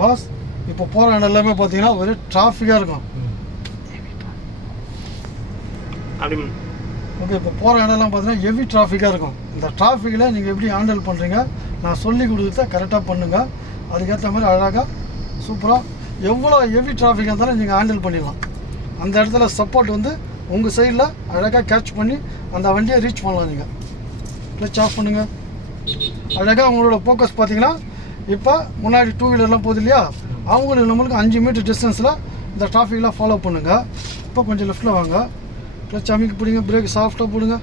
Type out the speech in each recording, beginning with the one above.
Pass இப்போ போகிற இடம் எல்லாமே பார்த்தீங்கன்னா ஒரு டிராஃபிக்காக இருக்கும். அப்படி ஓகே, இப்போ போகிற இடம்லாம் பார்த்தீங்கன்னா ஹெவி டிராஃபிக்காக இருக்கும். இந்த டிராஃபிக்கில் நீங்கள் எப்படி ஹேண்டில் பண்ணுறீங்க, நான் சொல்லி கொடுத்தத கரெக்டாக பண்ணுங்கள். அதுக்கேற்ற மாதிரி அழகாக சூப்பராக எவ்வளோ ஹெவி டிராஃபிக்காக இருந்தாலும் நீங்கள் ஹேண்டில் பண்ணிடலாம். அந்த இடத்துல சப்போர்ட் வந்து உங்கள் சைடில் அழகாக கேட்ச் பண்ணி அந்த வண்டியை ரீச் பண்ணலாம். நீங்கள் கிளச் ஆஃப் பண்ணுங்கள். அழகாக உங்களோட ஃபோக்கஸ் பார்த்தீங்கன்னா இப்போ முன்னாடி டூ வீலர்லாம் போகுது இல்லையா, அவங்களுக்கு நம்மளுக்கு 5 மீட்டர் டிஸ்டன்ஸில் இந்த டிராஃபிக்லாம் ஃபாலோ பண்ணுங்கள். இப்போ கொஞ்சம் லெஃப்ட்டில் வாங்க, கிளச் அமைக்க பிடிங்க, பிரேக் சாஃப்டாக போடுங்க.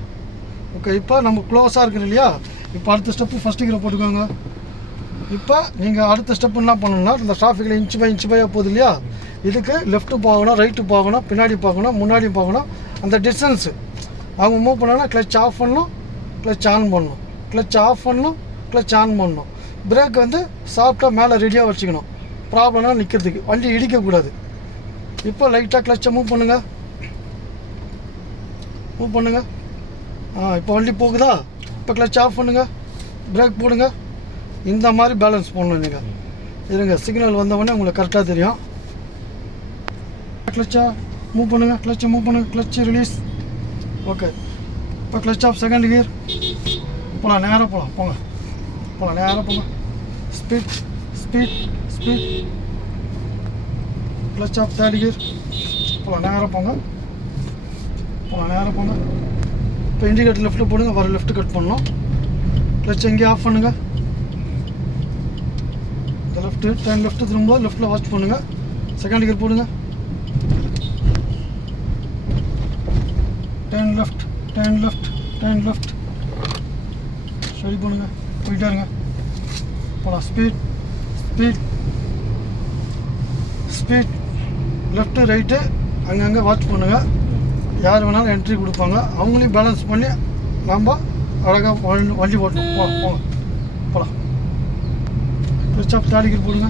ஓகே, இப்போ நம்ம க்ளோஸாக இருக்குது இல்லையா, இப்போ அடுத்த ஸ்டெப்பு ஃபஸ்ட்டு கீரை போட்டுக்கோங்க. இப்போ நீங்கள் அடுத்த ஸ்டெப் என்ன பண்ணணும்னா, இந்த டிராஃபிக்கில் இன்ச்சு பையாக போகுது இல்லையா, இதுக்கு லெஃப்ட்டு போகணும், ரைட்டு போகணும், பின்னாடி போகணும், முன்னாடி போகணும். அந்த டிஸ்டன்ஸு அவங்க மூவ் பண்ணாங்கன்னா கிளச் ஆஃப் பண்ணணும், கிளச் ஆன் பண்ணணும், கிளச் ஆஃப் பண்ணணும், கிளச் ஆன் பண்ணணும். பிரேக் வந்து சாஃப்டாக மேலே ரெடியாக வச்சுக்கணும், ப்ராப்ளம்னா நிற்கிறதுக்கு, வண்டி இடிக்கக்கூடாது. இப்போ லைட்டாக கிளச்சை மூவ் பண்ணுங்கள், மூவ் பண்ணுங்கள். இப்போ வண்டி போகுதா, இப்போ கிளச் ஆஃப் பண்ணுங்கள், பிரேக் போடுங்க. இந்த மாதிரி பேலன்ஸ் பண்ணணும் நீங்கள். இருங்க, சிக்னல் வந்தவொடனே உங்களுக்கு கரெக்டாக தெரியும். கிளச்சா மூவ் பண்ணுங்கள், கிளச்சை மூவ் பண்ணுங்கள், கிளச்சு ரிலீஸ். ஓகே, இப்போ கிளச் ஆஃப் செகண்ட் கியர். போகலாம், நேராக போகலாம், போங்க, போகலாம், நேராக போங்க. Speed speed speed. Clutch off third gear. போகலாம், நேராக போங்க, போகலாம், நேராக போங்க. இப்போ இண்டிகேட்டர் லெஃப்ட்டில் போடுங்க, வர லெஃப்ட்டு கட் பண்ணணும். கிளச் எங்கேயும் ஆஃப் பண்ணுங்கள். இந்த லெஃப்ட்டு டர்ன் லெஃப்ட்டு திரும்ப லெஃப்ட்டில் வாட்ச் பண்ணுங்கள். செகண்ட் கியர் போடுங்க. Turn left, turn left, turn left. சரி பண்ணுங்க, போயிட்டே இருங்க. போகலாம். Speed speed speed. Left right அங்கங்கே வாட்ச் பண்ணுங்கள். யார் வேணாலும் என்ட்ரி கொடுப்பாங்க, அவங்களையும் பேலன்ஸ் பண்ணி நம்ம அழகாக வண்டி ஓட்டணும். போகலாம், போங்க, போகலாம். கிளச் ஆஃப் தேர்ட் கியர் போடுங்க.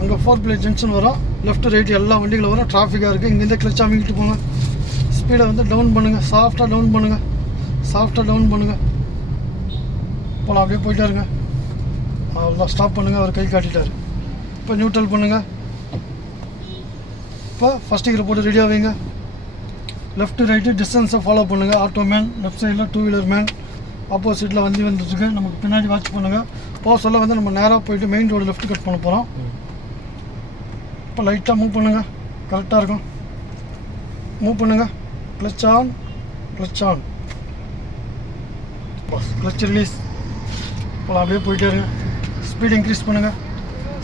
அங்கே 4 பிளேட் ஜங்ஷன் வரும், லெஃப்ட் ரைட்டு எல்லா வண்டிகளும் வரும், டிராஃபிக்காக இருக்குது. இங்கேருந்து கிளச் அமைக்கிட்டு போங்க. ஸ்பீடை வந்து டவுன் பண்ணுங்கள், சாஃப்டாக டவுன் பண்ணுங்கள், சாஃப்டாக டவுன் பண்ணுங்கள். போகலாம், அப்படியே போயிட்டே இருங்க. அவ்வளோதான், ஸ்டாப் பண்ணுங்கள். அவர் கை காட்டிட்டார். இப்போ நியூட்ரல் பண்ணுங்கள். இப்போ ஃபஸ்ட் கியர் போட்டு ரெடியாக வைங்க. லெஃப்ட்டு ரைட்டு டிஸ்டன்ஸை ஃபாலோ பண்ணுங்கள். ஆட்டோ மேன் லெஃப்ட் சைடில், டூ வீலர் மேன் ஆப்போசிட்டில் வண்டி வந்துட்டுருக்கு, நமக்கு பின்னாடி வாட்ச் பண்ணுங்கள். போக சொல்ல வந்து நம்ம நேராக போயிட்டு மெயின் ரோடு லெஃப்ட் கட் பண்ண போகிறோம். இப்போ லைட்டாக மூவ் பண்ணுங்கள், கரெக்டாக இருக்கும். மூவ் பண்ணுங்கள். Clutch on, clutch on, clutch release. போகலாம், அப்படியே போயிட்டே இருங்க. ஸ்பீட் இன்க்ரீஸ் பண்ணுங்கள்.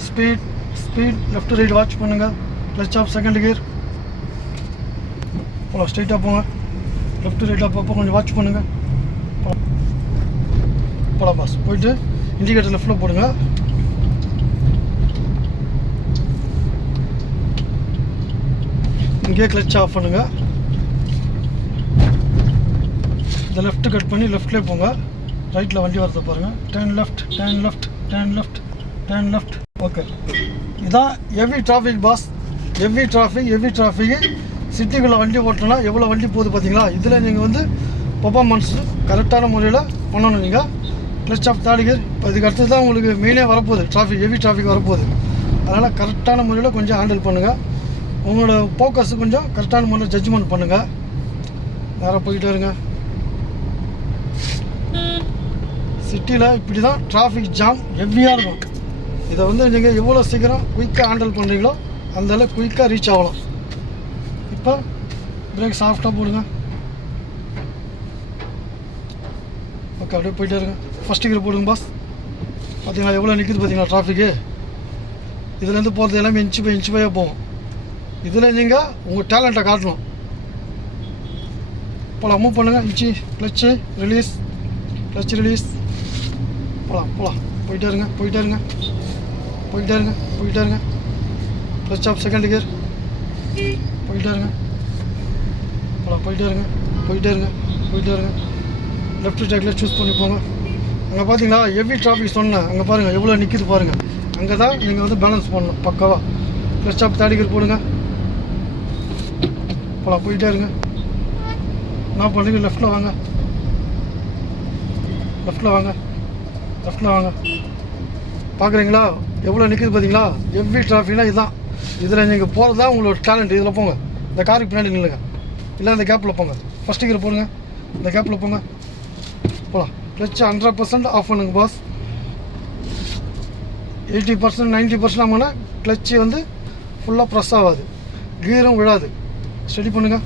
Speed speed. Left right watch பண்ணுங்கள். Clutch off second gear. போகலாம், ஸ்ட்ரைட்டாக போங்க. லெஃப்ட் ரைட்டாக அப்பப்போ கொஞ்சம் வாட்ச் பண்ணுங்கள். போகலாம் பாஸ். போயிட்டு இண்டிகேட்டர் லெஃப்ட்டில் போடுங்க. இங்கேயே கிளச் ஆஃப் பண்ணுங்கள். இந்த லெஃப்ட்டு கட் பண்ணி லெஃப்ட்லேயே போங்க. ரைட்டில் வண்டி வரத பாருங்கள். Turn left, turn left, turn left, turn left. Okay, இதுதான் ஹெவி டிராஃபிக் பாஸ். ஹெவி டிராஃபிக்கு சிட்டிக்குள்ளே வண்டி ஓட்டணும்னா எவ்வளோ வண்டி போகுது பார்த்தீங்களா. இதில் நீங்கள் வந்து பர்ஃபார்மன்ஸ் கரெக்டான முறையில் பண்ணணும். நீங்கள் கிளச் ஆஃப் தேர்ட் கியர். இப்போ இதுக்கு அடுத்து தான் உங்களுக்கு மெயினே வரப்போகுது, ஹெவி டிராஃபிக் வரப்போகுது. அதனால் கரெக்டான முறையில் கொஞ்சம் ஹேண்டில் பண்ணுங்கள். உங்களோட ஃபோக்கஸ் கொஞ்சம் கரெக்டான முறையில் ஜட்ஜ்மெண்ட் பண்ணுங்கள். நேராக போயிட்டே இருங்க. சிட்டியில் இப்படி தான் டிராஃபிக் ஜாம் ஹெவியாக இருக்கும். இதை வந்து நீங்கள் எவ்வளோ சீக்கிரம் குயிக்காக ஹேண்டில் பண்ணுறீங்களோ அந்தளவுக்கு குயிக்காக ரீச் ஆகலாம். இப்போ பிரேக் சாஃப்டாக போடுங்க. ஓகே, அப்படியே போயிட்டே இருங்க. ஃபஸ்ட் கியர் போடுங்க பாஸ். பார்த்தீங்களா எவ்வளோ நிற்குது பார்த்தீங்களா டிராஃபிக்கு. இதுலேருந்து போகிறது எல்லாமே இன்ச்சு பையாக போகும். இதில் நீங்கள் உங்கள் டேலண்ட்டை காட்டணும். போகலாம், மூவ் பண்ணுங்கள். Inch clutch release, clutch release. போகலாம், போயிட்டே இருங்க, போயிட்டே இருங்க, போயிட்டே இருங்க, போயிட்டே இருங்க. Clutch off second gear. போயிட்டே இருங்க. போகலாம், போயிட்டே இருங்க, போயிட்டே இருங்க, போயிட்டே இருங்க. லெஃப்ட் டேக்கில் சூஸ் பண்ணி போங்க. அங்கே பார்த்தீங்களா ஹெவி டிராஃபிக் சொன்னேன், அங்கே பாருங்கள் எவ்வளோ நிற்கிது பாருங்கள். அங்கே தான் நீங்கள் வந்து பேலன்ஸ் பண்ணணும் பக்காவாக. கிளச் ஆஃப் தேர்ட் கியர் போடுங்க. போகலாம், போயிட்டே இருங்க. என்ன பண்ணுறீங்க, லெஃப்ட்டில் வாங்க, லெஃப்ட்டில் வாங்க. லெஃப்ட்டில் வாங்க. பார்க்குறீங்களா எவ்வளோ நிற்குது பார்த்தீங்களா? ஹெவி டிராஃபிக்னா இதுதான். இதில் நீங்கள் போகிறது தான் உங்களோட டேலண்ட். இதில் போங்க, இந்த காருக்கு பின்னாடி நில்லுங்க, இல்லை இந்த கேப்பில் போங்க. ஃபஸ்ட்டு கீரை போடுங்க, இந்த கேப்பில் போங்க, போகலாம். கிளச்சு 100% ஆஃப் பண்ணுங்க பாஸ். 80% 90% ஆகுனா கிளச்சு வந்து ஃபுல்லாக ப்ரெஸ் ஆகாது, கீரும் விழாது. ஸ்டடி பண்ணுங்கள்.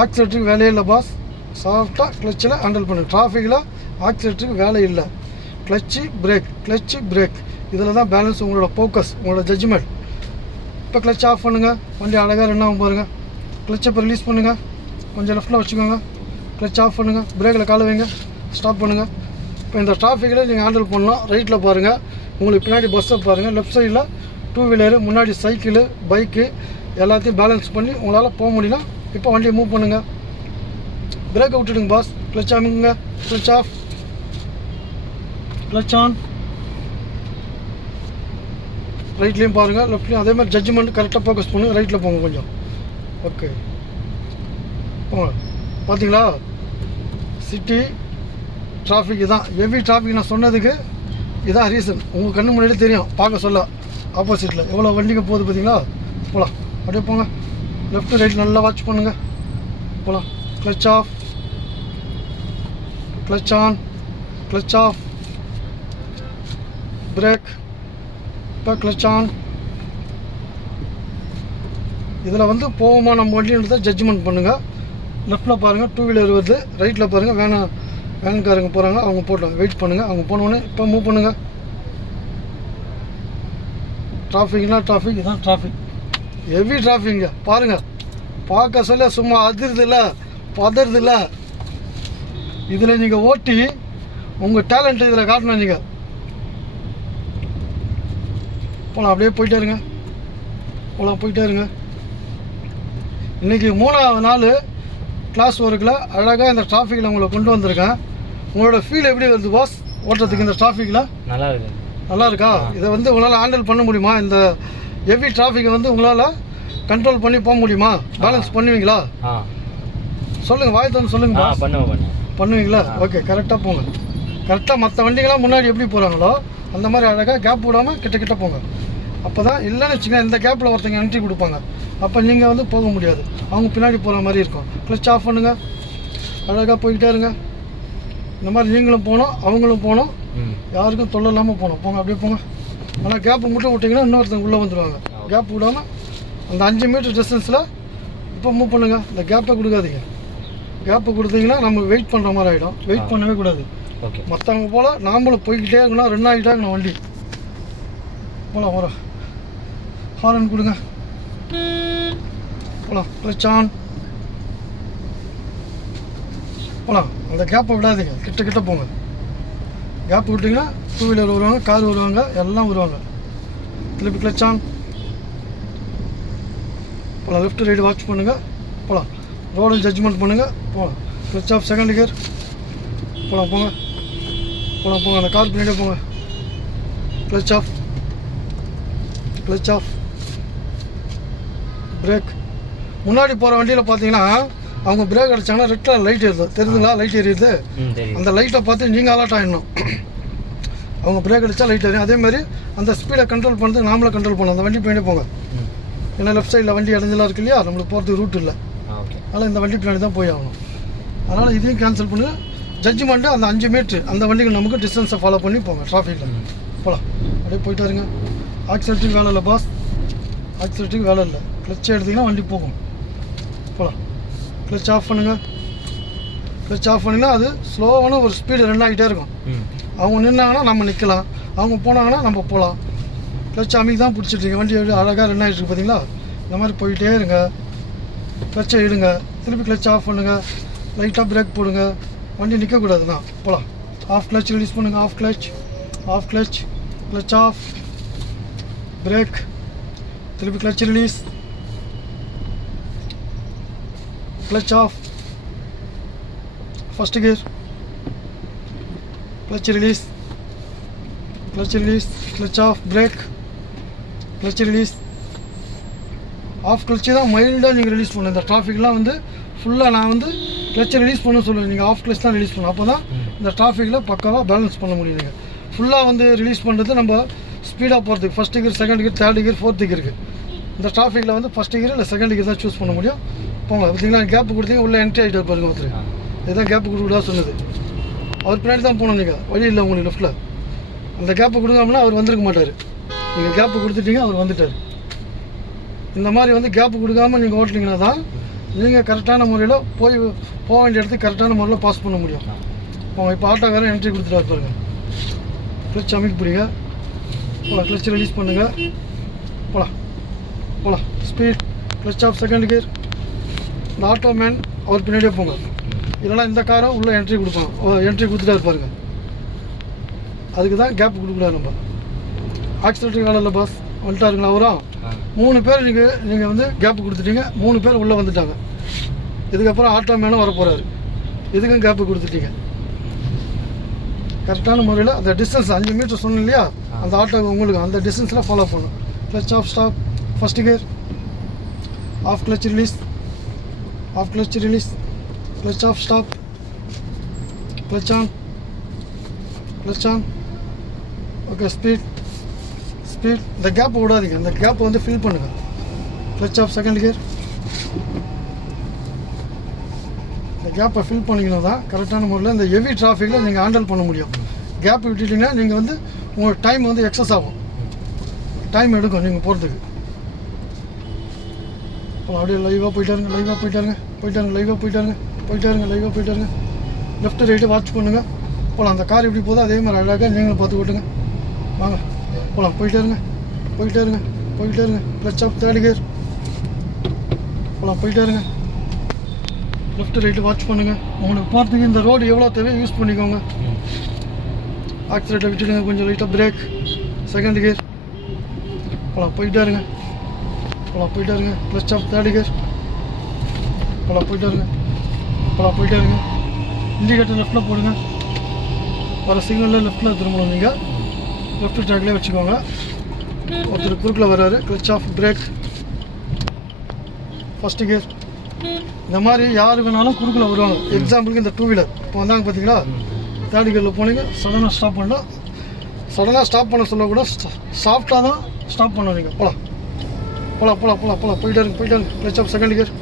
ஆக்சிலேட்டருக்கு வேலையே இல்லை பாஸ். சாஃப்டாக கிளச்சில் ஹேண்டில் பண்ணுங்கள். டிராஃபிக்கில் ஆக்சிலேட்டருக்கு வேலை இல்லை. கிளச்சு பிரேக் இதில் தான் பேலன்ஸ், உங்களோட ஃபோக்கஸ், உங்களோட ஜட்ஜ்மெண்ட். இப்போ கிளச் ஆஃப் பண்ணுங்கள். வண்டி அழகாக ரன் ஆகும் பாருங்கள். கிளச்சை இப்போ ரிலீஸ் பண்ணுங்கள், கொஞ்சம் லெஃப்ட்டில் வச்சுக்கோங்க. கிளச் ஆஃப் பண்ணுங்கள், பிரேக்கில் கால வைங்க, ஸ்டாப் பண்ணுங்கள். இப்போ இந்த டிராஃபிக்கில் நீங்கள் ஹேண்டில் பண்ணலாம். ரைட்டில் பாருங்கள், உங்களுக்கு பின்னாடி பஸ்ஸை பாருங்கள். லெஃப்ட் சைடில் 2 வீலரு, முன்னாடி சைக்கிளு, பைக்கு எல்லாத்தையும் பேலன்ஸ் பண்ணி உங்களால் போக முடியும்னா இப்போ வண்டியை மூவ் பண்ணுங்கள். பிரேக்கை விட்டுடுங்க பாஸ். கிளச் அமுங்க, கிளச் ஆஃப், கிளச் ஆன். ரைட்லேயும் பாருங்கள், லெஃப்ட்லேயும் அதே மாதிரி ஜட்ஜ்மெண்ட் கரெக்டாக ஃபோக்கஸ் பண்ணுங்கள். ரைட்டில் போங்க கொஞ்சம். ஓகே போங்க. பார்த்தீங்களா சிட்டி டிராஃபிக் தான், ஹெவி டிராஃபிக். நான் சொன்னதுக்கு இதான் ரீசன். உங்கள் கண்ணு முன்னாடி தெரியும், பார்க்க சொல்ல. ஆப்போசிட்டில் எவ்வளோ வண்டிங்க போகுது பார்த்தீங்களா? போகலாம், அப்படியே போங்க. லெஃப்ட் ரைட் நல்லா வாட்ச் பண்ணுங்கள், போகலாம். Clutch off, clutch on, clutch off, brake, இப்போ கிளச் ஆன். இதில் வந்து போகுமா நம்ம வண்டின்றதை ஜட்ஜ்மெண்ட் பண்ணுங்கள். லெஃப்ட்டில் பாருங்கள் 2 வீலர் வருது, ரைட்டில் பாருங்கள் வேனுக்காரங்க போகிறாங்க, அவங்க போட்டாங்க. வெயிட் பண்ணுங்கள், அவங்க போனோடனே இப்போ மூவ் பண்ணுங்கள். டிராஃபிக்னா டிராஃபிக், இதுதான் டிராஃபிக், ஹெவி டிராஃபிங்க. பாருங்கள், பார்க்க சொல்ல சும்மா அதிர்தில்ல, பதறதில்ல. இதில் நீங்கள் ஓட்டி உங்கள் டேலண்ட்டு இதில் காட்டணும். நீங்கள் போகலாம், அப்படியே போயிட்டே இருங்க, போகலாம், போயிட்டே இருங்க. இன்றைக்கி 3ஆவது நாள் கிளாஸ் ஒர்க்கில் அழகாக இந்த டிராஃபிக்கில் உங்களை கொண்டு வந்திருக்கேன். உங்களோட ஃபீல் எப்படி வருது பாஸ் ஓட்டுறதுக்கு இந்த டிராஃபிக்கில்? நல்லா இருக்கு. நல்லா இருக்கா? இதை வந்து உங்களால் ஹேண்டில் பண்ண முடியுமா? இந்த ஹெவி டிராஃபிக்கை வந்து உங்களால் கண்ட்ரோல் பண்ணி போக முடியுமா? பேலன்ஸ் பண்ணுவீங்களா? சொல்லுங்கள், வாய் தந்து சொல்லுங்கள். பண்ணுவீங்களா? ஓகே, கரெக்டாக போங்க. கரெக்டாக மற்ற வண்டிகளாம் முன்னாடி எப்படி போகிறாங்களோ அந்த மாதிரி அழகாக கேப் விடாமல் கிட்ட போங்க. அப்போ தான் இல்லைன்னு வச்சுக்கோங்க, இந்த கேப்பில் ஒருத்தங்க என்ட்ரி கொடுப்பாங்க, அப்போ நீங்கள் வந்து போக முடியாது, அவங்க பின்னாடி போகிற மாதிரி இருக்கும். கிளச் ஆஃப் பண்ணுங்கள், அழகாக போய்கிட்டே இருங்க. இந்த மாதிரி நீங்களும் போகணும், அவங்களும் போகணும், யாருக்கும் தொல்லை இல்லாமல் போகணும். போங்க, அப்படியே போங்க. ஆனால் கேப்பு மட்டும் விட்டிங்கன்னா இன்னொருத்தங்க உள்ளே வந்துடுவாங்க. கேப் விடாமல் அந்த 5 மீட்டர் டிஸ்டன்ஸில் இப்போ மூவ் பண்ணுங்கள். இந்த கேப்பை கொடுக்காதீங்க. கேப்பை கொடுத்தீங்கன்னா நம்ம வெயிட் பண்ணுற மாதிரி ஆகிடும். வெயிட் பண்ணவே கூடாது. ஓகே, மற்றவங்க போல் நாமளும் போய்கிட்டே இருக்கணும். ரன் ஆகிட்டே இருக்கணும் வண்டி. போகலாம், வர ஹாரன் கொடுங்க, போகலாம். கிளச் ஆன், போகலாம். அந்த கேப்பை விடாதீங்க, கிட்ட போங்க. கேப் விட்டிங்கன்னா 2 வீலர் வருவாங்க, கார் வருவாங்க, எல்லாம் வருவாங்க. திருப்பி கிளச் ஆன், போகலாம். லெஃப்ட் ரைடு வாட்ச் பண்ணுங்கள், போகலாம். ரோடு ஜட்ஜ்மெண்ட் பண்ணுங்கள், போகலாம். கிளச் ஆஃப், செகண்ட் கியர், போகலாம், போங்க. அந்த கார் பின்னாடியே போங்க. Clutch off, clutch off, brake. முன்னாடி போகிற வண்டியில் பார்த்தீங்கன்னா அவங்க பிரேக் அடித்தாங்கன்னா ரெட் கலர் லைட் எரியுது, தெரியுதுங்களா? லைட் எரியுது. அந்த லைட்டை பார்த்து நீங்கள் அலர்ட் ஆகிடணும். அவங்க பிரேக் அடித்தா லைட் எரியும். அதேமாதிரி அந்த ஸ்பீடை கண்ட்ரோல் பண்ணுறது நாமளே கண்ட்ரோல் பண்ணணும். அந்த வண்டி பின்னாடி போங்க. ஏன்னா லெஃப்ட் சைடில் வண்டி இடைஞ்சலாம் இருக்கு இல்லையா, நம்மளுக்கு போகிறதுக்கு ரூட் இல்லை. அதனால் இந்த வண்டி பின்னாடி தான் போய் ஆகணும். அதனால் இதையும் கேன்சல் பண்ணி ஜட்ஜ்மெண்ட்டு அந்த 5 மீட்ரு அந்த வண்டிக்கு நமக்கு டிஸ்டன்ஸை ஃபாலோ பண்ணி போங்க. டிராஃபிக்கில் போகலாம், அப்படியே போயிட்டே இருங்க. ஆக்சிலேட்டருக்கு வேலை இல்லை பாஸ், ஆக்சிலேட்டருக்கு வேலை இல்லை. கிளச்சை எடுத்திங்கன்னா வண்டி போகும். போகலாம். கிளச் ஆஃப் பண்ணுங்கள். கிளச் ஆஃப் பண்ணிங்கன்னா அது ஸ்லோவான ஒரு ஸ்பீடு ரன் ஆகிட்டே இருக்கும். அவங்க நின்னாங்கன்னா நம்ம நிற்கலாம், அவங்க போனாங்கன்னா நம்ம போகலாம். கிளச் அமைக்கி தான் பிடிச்சிட்ருங்க. வண்டி அழகாக ரன் ஆகிட்டு இருக்கு பார்த்தீங்களா? இந்த மாதிரி போயிட்டே இருங்க. கிளச்சை எடுங்க, திருப்பி கிளச் ஆஃப் பண்ணுங்கள், லைட்டாக பிரேக் போடுங்க. வண்டி நிற்கக்கூடாதுண்ணா. போகலாம். ஆஃப் கிளச் ரிலீஸ் பண்ணுங்கள். Off clutch, clutch off, brake, திருப்பி clutch release, clutch off, first gear, clutch release, clutch off, brake, clutch release. Off clutch தான் மைல்டாக நீங்கள் ரிலீஸ் பண்ணணும். இந்த டிராஃபிக்லாம் வந்து ஃபுல்லாக நான் வந்து கிளச்சை ரிலீஸ் பண்ண சொல்லுவேன். நீங்கள் ஆஃப் கிளச் தான் ரிலீஸ் பண்ணணும். அப்போ தான் இந்த டிராஃபிக்கில் பக்காவாக பேலன்ஸ் பண்ண முடியும். நீங்கள் ஃபுல்லாக வந்து ரிலீஸ் பண்ணுறது நம்ம ஸ்பீடாக போகிறதுக்கு first gear, second gear, third gear, fourth gear இருக்குது. இந்த டிராஃபிக்கில் வந்து ஃபஸ்ட் கியர் இல்லை செகண்ட் கியர் தான் சூஸ் பண்ண முடியும். போங்க பார்த்தீங்களா, கேப்பு கொடுத்தீங்க, உள்ளே என்ட்ரி ஆகிட்டு பாருங்க ஒருத்தர். இதுதான் கேப்பு கொடுக்கூடாது சொன்னது. அவர் பின்னாடி தான் போகணும், நீங்கள் வழி இல்லை உங்களுக்கு லெஃப்ட்டில். அந்த கேப்பு கொடுக்காமனா அவர் வந்திருக்க மாட்டார். நீங்கள் கேப்பு கொடுத்துட்டீங்க, அவர் வந்துட்டார். இந்த மாதிரி வந்து கேப்பு கொடுக்காமல் நீங்கள் ஓட்டினீங்கன்னா தான் நீங்கள் கரெக்டான முறையில் போக வேண்டிய இடத்துக்கு கரெக்டான முறையில் பாஸ் பண்ண முடியும். இப்போ ஆட்டோக்காரன் என்ட்ரி கொடுத்துட்டு பாருங்க. கிளச் அமைக்க பிடிங்க, போகலாம். கிளச் ரிலீஸ் பண்ணுங்கள், போகலாம். Speed, clutch off second gear. இந்த ஆட்டோ மேன் அவர் பின்னாடியே போங்க. இல்லைனா இந்த காரும் உள்ளே என்ட்ரி கொடுப்பாங்க, என்ட்ரி கொடுத்துட்டா இருப்பாருங்க. அதுக்கு தான் கேப் கொடுக்கூடாது. நம்ம ஆக்சிலேட்டர் காலில் பாஸ் வந்துட்டாருங்களா அவரும். 3 பேர் நீங்கள் வந்து கேப்பு கொடுத்துட்டீங்க, 3 பேர் உள்ளே வந்துட்டாங்க. இதுக்கப்புறம் ஆட்டோ மேனும் வர போகிறாரு. இதுக்கும் கேப்பு கொடுத்துட்டீங்க. கரெக்டான முறையில் அந்த டிஸ்டன்ஸ் 5 மீட்டர் சொன்னேன் இல்லையா, அந்த ஆட்டோ உங்களுக்கு அந்த டிஸ்டன்ஸில் ஃபாலோ பண்ணும். Clutch off stop, first gear, off clutch release, off clutch release, clutch off stop, clutch on, clutch on. Okay, speed. இந்த கேப்பை விடாதீங்க, அந்த கேப்பை வந்து ஃபில் பண்ணுங்கள். Clutch off second gear. இந்த கேப்பை ஃபில் பண்ணிங்கன்னா தான் கரெக்டான முறையில் இந்த ஹெவி டிராஃபிக்கில் நீங்கள் ஹேண்டில் பண்ண முடியும். கேப் விட்டுட்டிங்கன்னா நீங்கள் வந்து உங்கள் டைம் வந்து எக்ஸஸ் ஆகும், டைம் எடுக்கும் நீங்கள் போகிறதுக்கு. அப்புறம் அப்படியே லைவாக போயிட்டாருங்க, லெஃப்ட்டு ரைட்டு வாட்ச் பண்ணுங்கள். போகலாம். அந்த கார் எப்படி போதோ அதே மாதிரி அழகாக நீங்களும் பார்த்து ஓட்டுங்க. வாங்க போகலாம். போயிட்டே இருங்க. Clutch off third gear. போகலாம், போயிட்டே இருங்க. லெஃப்ட்டு ரைட்டு வாட்ச் பண்ணுங்கள். உங்களுக்கு பார்த்துங்க இந்த ரோடு எவ்வளோ தேவையோ யூஸ் பண்ணிக்கோங்க. ஆக்சிலேட்டரை விட்டுடுங்க, கொஞ்சம் லைட்டாக பிரேக், செகண்ட் கியர். போகலாம், போயிட்டே இருங்க. Clutch off third gear. போகலாம், போயிட்டே இருங்க. இண்டிகேட்டர் லெஃப்ட்டில் போடுங்க. வர சிக்னலில் லெஃப்ட்டில் திரும்பணும். நீங்கள் லெஃப்ட் ட்ராக்லேயே வச்சுக்கோங்க. ஒருத்தர் குறுக்கில் வர்றாரு. Clutch off brake, first gear. இந்த மாதிரி யார் வேணாலும் குறுக்கில் வருவாங்க. எக்ஸாம்பிளுக்கு இந்த 2 வீலர் இப்போ வந்தாங்க பார்த்தீங்களா, தேர்ட் கியரில் போனீங்க, சடனாக ஸ்டாப் பண்ணலாம். சடனாக ஸ்டாப் பண்ண சொல்லக்கூட சாஃப்டாக தான் ஸ்டாப் பண்ணுவீங்க. போகலாம். போயிட்டே இருங்க. Clutch off second gear.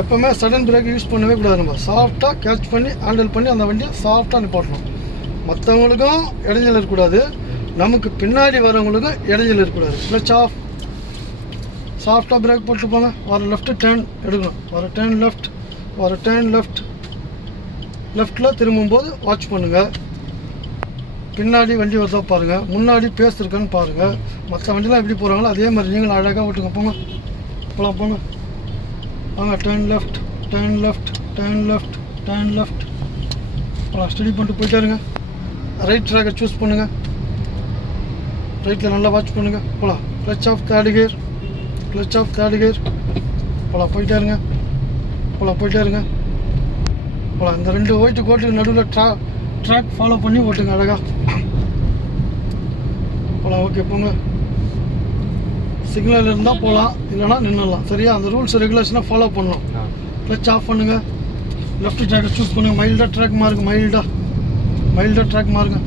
எப்போவுமே சடன் பிரேக் யூஸ் பண்ணவே கூடாது. நம்ம சாஃப்டாக கேட்ச் பண்ணி ஹேண்டில் பண்ணி அந்த வண்டியை சாஃப்டாக நிப்பாட்டணும். மற்றவங்களுக்கும் இடைஞ்சல் இருக்கக்கூடாது, நமக்கு பின்னாடி வரவங்களுக்கும் இடைஞ்சல் இருக்கக்கூடாது. கிளச் ஆஃப், சாஃப்டாக பிரேக் போட்டு போங்க. வர லெஃப்ட்டு டேர்ன் எடுக்கணும். வர டேர்ன் லெஃப்ட்டில் திரும்பும்போது வாட்ச் பண்ணுங்கள். பின்னாடி வண்டி வருதா பாருங்கள், முன்னாடி பேஸ் இருக்கான்னு பாருங்கள். மற்ற வண்டிலாம் எப்படி போகிறாங்களோ அதே மாதிரி நீங்களும் அழகாக ஓட்டுங்க. போங்க. வாங்க. Turn left. போகலாம். ஸ்டடி பண்ணிட்டு போயிட்டே இருங்க. ரைட் ட்ராக்கை சூஸ் பண்ணுங்கள். ரைட்டில் நல்லா வாட்ச் பண்ணுங்கள். போகலாம். Clutch off third gear. போகலாம், போயிட்டே இருங்க. போகலாம். இந்த 2 ஒயிட் கோட்டுக்கு நடுவில் ட்ராக் ஃபாலோ பண்ணி ஓட்டுங்க அழகாக. போகலாம். ஓகே, போங்க. சிக்னல் இருந்தால் போகலாம், இல்லைனா நின்றுடலாம். சரியா, அந்த ரூல்ஸ் ரெகுலேஷனாக ஃபாலோ பண்ணணும். கிளச் ஆஃப் பண்ணுங்கள். லெஃப்ட் ட்ராக்கை சூஸ் பண்ணுங்கள். மைல்டாக ட்ராக் மாறுங்க.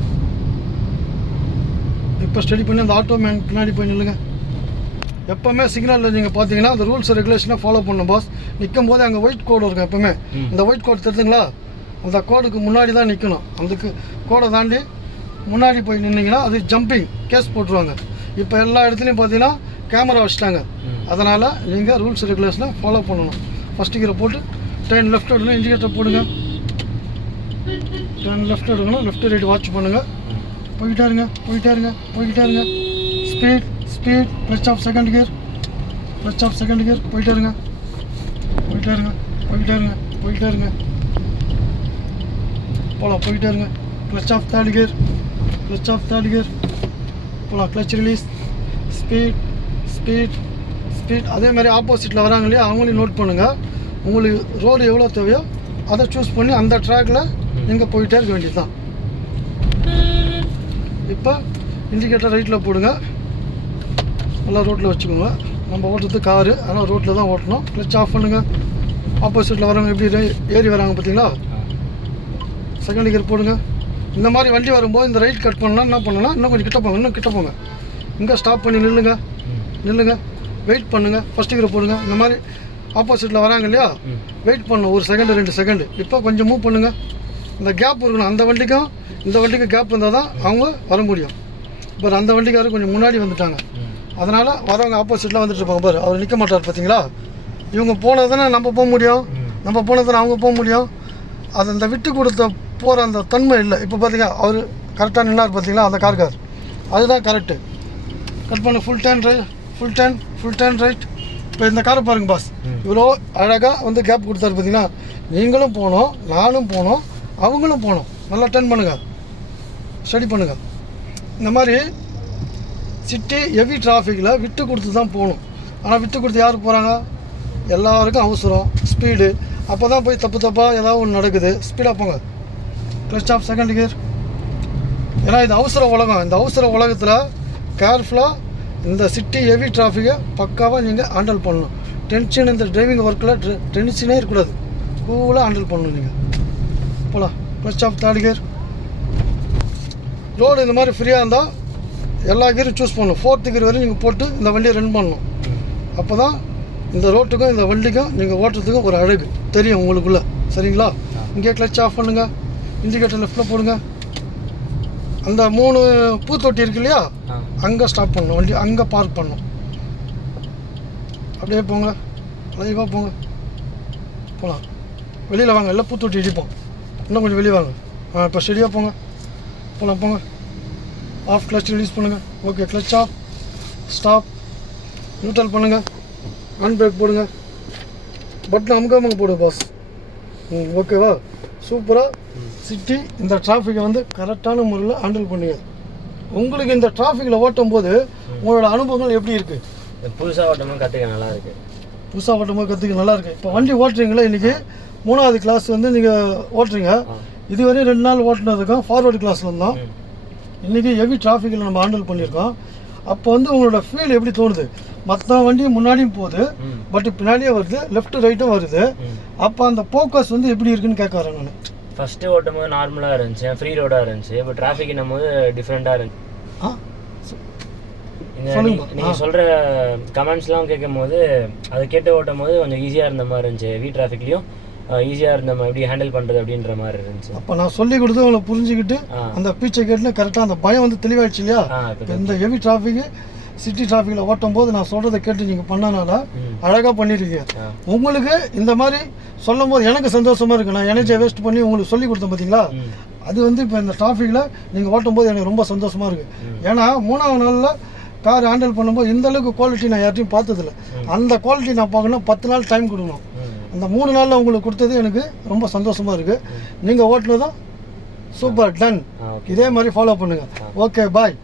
இப்போ ஸ்டடி பண்ணி அந்த ஆட்டோ மேன் பின்னாடி போய் நில்லுங்க. எப்போவுமே சிக்னலில் நீங்கள் பார்த்தீங்கன்னா அந்த ரூல்ஸ் ரெகுலேஷனாக ஃபாலோ பண்ணணும் பாஸ். நிற்கும் போது அங்கே ஒயிட் கோடு இருக்கும். எப்போவுமே இந்த ஒயிட் கோடு தெரிஞ்சுங்களா, அந்த கோடுக்கு முன்னாடி தான் நிற்கணும். அதுக்கு கோடை தாண்டி முன்னாடி போய் நின்னீங்கன்னா அது ஜம்பிங் கேஸ் போட்டுருவாங்க. இப்போ எல்லா இடத்துலையும் பார்த்தீங்கன்னா கேமரா வச்சுட்டாங்க. அதனால் நீங்கள் ரூல்ஸ் ரெகுலேஷனை ஃபாலோ பண்ணணும். ஃபஸ்ட்டு கியரை போட்டு டேர்ன் லெஃப்ட் எடுக்கணும். இண்டிகேட்டர் போடுங்க. டேர்ன் லெஃப்ட் எடுக்கணும். லெஃப்ட் ரைட் வாட்ச் பண்ணுங்கள். போயிட்டே இருங்க. Speed. Clutch off second gear. போயிட்டே இருங்க. போகலாம். போயிட்டே இருங்க. Clutch off third gear. போகலாம். Clutch release. ஸ்பீட். அதே மாதிரி ஆப்போசிட்டில் வராங்க இல்லையா, அவங்களையும் நோட் பண்ணுங்கள். உங்களுக்கு ரோடு எவ்வளோ தேவையோ அதை சூஸ் பண்ணி அந்த ட்ராக்கில் நீங்கள் போயிட்டே இருக்க வேண்டியது தான். இப்போ இண்டிகேட்டர் ரைட்டில் போடுங்க. நல்லா ரோட்டில் வச்சுக்கோங்க. நம்ம ஓட்டுறது காரு, அதனால் ரோட்டில் தான் ஓட்டணும். கிளச் ஆஃப் பண்ணுங்கள். ஆப்போசிட்டில் வரவங்க எப்படி ஏறி வராங்க பார்த்தீங்களா, செகண்ட் கியர் போடுங்க. இந்த மாதிரி வண்டி வரும்போது இந்த ரைட் கட் பண்ணால் என்ன பண்ணணும்னா இன்னும் கொஞ்சம் கிட்ட போங்க, இன்னும் கிட்ட போங்க. இங்கே ஸ்டாப் பண்ணி நில்லுங்க, வெயிட் பண்ணுங்கள், ஃபஸ்ட் கியர் போடுங்க. இந்த மாதிரி ஆப்போசிட்டில் வராங்க இல்லையா, வெயிட் பண்ணணும் 1 செகண்ட் 2 செகண்டு. இப்போ கொஞ்சம் மூவ் பண்ணுங்கள். இந்த கேப் இருக்கணும், அந்த வண்டிக்கும் இந்த வண்டிக்கும் கேப் இருந்தால் தான் அவங்க வர முடியும். இப்போ அந்த வண்டிக்காரர் கொஞ்சம் முன்னாடி வந்துட்டாங்க, அதனால் வரவங்க ஆப்போசிட்டில் வந்துட்டு இருப்பாங்க. பாரு, அவர் நிற்க மாட்டார் பார்த்தீங்களா. இவங்க போனால் தானே நம்ம போக முடியும், நம்ம போனால் தானே அவங்க போக முடியும். அது அந்த விட்டு கொடுத்த போகிற அந்த தன்மை இல்லை. இப்போ பார்த்தீங்கன்னா அவர் கரெக்டாக நின்னார் பார்த்தீங்களா, அந்த கார் அதுதான் கரெக்டு. கட் பண்ண ஃபுல் டர்ன் ரைட். இப்போ இந்த காரை பாருங்கள் பாஸ், இவ்வளோ அழகாக வந்து கேப் கொடுத்தாரு பார்த்தீங்கன்னா. நீங்களும் போகணும், நானும் போகணும், அவங்களும் போகணும். நல்லா டர்ன் பண்ணுங்கள், ஸ்டடி பண்ணுங்கள். இந்த மாதிரி சிட்டி ஹெவி டிராஃபிக்கில் விட்டு கொடுத்து தான் போகணும். ஆனால் விட்டு கொடுத்து யார் போகிறாங்க? எல்லாருக்கும் அவசரம், ஸ்பீடு. அப்போ தான் போய் தப்பாக ஏதாவது ஒன்று நடக்குது. ஸ்பீடாக போங்க. Clutch off second gear. ஏன்னா இது அவசர உலகம். இந்த அவசர உலகத்தில் கேர்ஃபுல்லாக இந்த சிட்டி ஹெவி டிராஃபிக்கை பக்காவாக நீங்கள் ஹேண்டில் பண்ணணும். டென்ஷன் இந்த டிரைவிங் ஒர்க்கில் டென்ஷனே இருக்கக்கூடாது. கூலாக ஹேண்டில் பண்ணணும் நீங்கள். போகலாம். Clutch off third gear. Road இந்த மாதிரி ஃப்ரீயாக இருந்தால் எல்லா கியரும் சூஸ் பண்ணணும். 4th கியர் வரையும் நீங்கள் போட்டு இந்த வண்டியை ரன் பண்ணணும். அப்போ தான் இந்த ரோட்டுக்கும் இந்த வண்டிக்கும் நீங்கள் ஓட்டுறதுக்கும் ஒரு அழகு தெரியும் உங்களுக்குள்ள. சரிங்களா? இங்கே கிளச் ஆஃப் பண்ணுங்கள், இண்டிகேட்டர் லெஃப்ட்டில் போடுங்க. அந்த 3 பூத்தொட்டி இருக்கு இல்லையா, அங்கே ஸ்டாப் பண்ணணும் வண்டி, அங்கே பார்க் பண்ணணும். அப்படியே போங்க, லைவாக போங்க, போகலாம். வெளியில் வாங்க, எல்லாம் பூத்தொட்டி இடிப்போம். இன்னும் கொஞ்சம் வெளியே வாங்க. இப்போ ஸ்டெடியாக போங்க, போங்க. ஆஃப் கிளச் ரிலீஸ் பண்ணுங்கள். Okay, clutch off, stop, neutral பண்ணுங்கள், ஹேண்ட் பிரேக் போடுங்க. பட்டன் அமுக்காமங்க போடு பாஸ். ஓகேவா? சூப்பராக சிட்டி இந்த டிராஃபிக்கை வந்து கரெக்டான முறையில் ஹேண்டில் பண்ணுங்க. உங்களுக்கு இந்த டிராஃபிக்கில் ஓட்டும் போது உங்களோட அனுபவங்கள் எப்படி இருக்குது? புதுசாக ஓட்டமாக கற்றுக்க நல்லா இருக்குது. புதுசாக ஓட்டமாக கற்றுக்க நல்லா இருக்குது. இப்போ வண்டி ஓட்டுறீங்களா, இன்றைக்கி 3வது கிளாஸ் வந்து நீங்கள் ஓட்டுறீங்க. இதுவரை 2 நாள் ஓட்டுனதுக்கும் ஃபார்வர்டு கிளாஸில் இருந்தோம். இன்றைக்கி ஹெவி டிராஃபிக்கில் நம்ம ஹேண்டில் பண்ணியிருக்கோம். அப்போ வந்து உங்களோட ஃபீல் எப்படி தோணுது? மற்ற வண்டியும் முன்னாடியும் போகுது, பட் பின்னாடியே வருது, லெஃப்ட் ரைட்டும் வருது. அப்போ அந்த ஃபோக்கஸ் வந்து எப்படி இருக்குன்னு கேட்க வரேன் நான். ஃபஸ்ட்டு ஓட்டும் போது நார்மலாக இருந்துச்சு, ஃப்ரீ ரோடாக இருந்துச்சு. இப்போ டிராஃபிக்னும் போது டிஃப்ரெண்ட்டாக இருந்துச்சு. நீங்கள் சொல்கிற கமெண்ட்ஸ்லாம் கேட்கும் போது அதை கேட்டு ஓட்டும் போது கொஞ்சம் ஈஸியாக இருந்த மாதிரி இருந்துச்சு. ஹெவி டிராஃபிக்லேயும் ஈஸியாக இருந்த மாதிரி எப்படி ஹேண்டில் பண்ணுறது அப்படின்ற மாதிரி இருந்துச்சு. அப்போ நான் சொல்லி கொடுத்து உங்களை புரிஞ்சுக்கிட்டு அந்த பீச்சை கேட்டு கரெக்டாக அந்த பயம் வந்து தெளிவாயிடுச்சு இல்லையா? இந்த ஹெவி டிராஃபிக்கு சிட்டி டிராஃபிக்கில் ஓட்டும் போது நான் சொல்கிறத கேட்டு நீங்கள் பண்ணனால அழகாக பண்ணியிருக்கீங்க. உங்களுக்கு இந்த மாதிரி சொல்லும் போது எனக்கு சந்தோஷமாக இருக்குது. நான் எனர்ஜியை வேஸ்ட் பண்ணி உங்களுக்கு சொல்லி கொடுத்தேன் பார்த்தீங்களா, அது வந்து இப்போ இந்த டிராஃபிக்கில் நீங்கள் ஓட்டும் போது எனக்கு ரொம்ப சந்தோஷமாக இருக்குது. ஏன்னா 3வது நாளில் கார் ஹேண்டில் பண்ணும்போது இந்த அளவுக்கு குவாலிட்டி நான் யார்ட்டையும் பார்த்ததில்ல. அந்த குவாலிட்டி நான் பார்க்கணும், 10 நாள் டைம் கொடுக்கணும். அந்த 3 நாளில் உங்களுக்கு கொடுத்தது எனக்கு ரொம்ப சந்தோஷமாக இருக்குது. நீங்கள் ஓட்டுனதும் சூப்பர் டன். இதே மாதிரி ஃபாலோ பண்ணுங்கள். ஓகே, பாய்.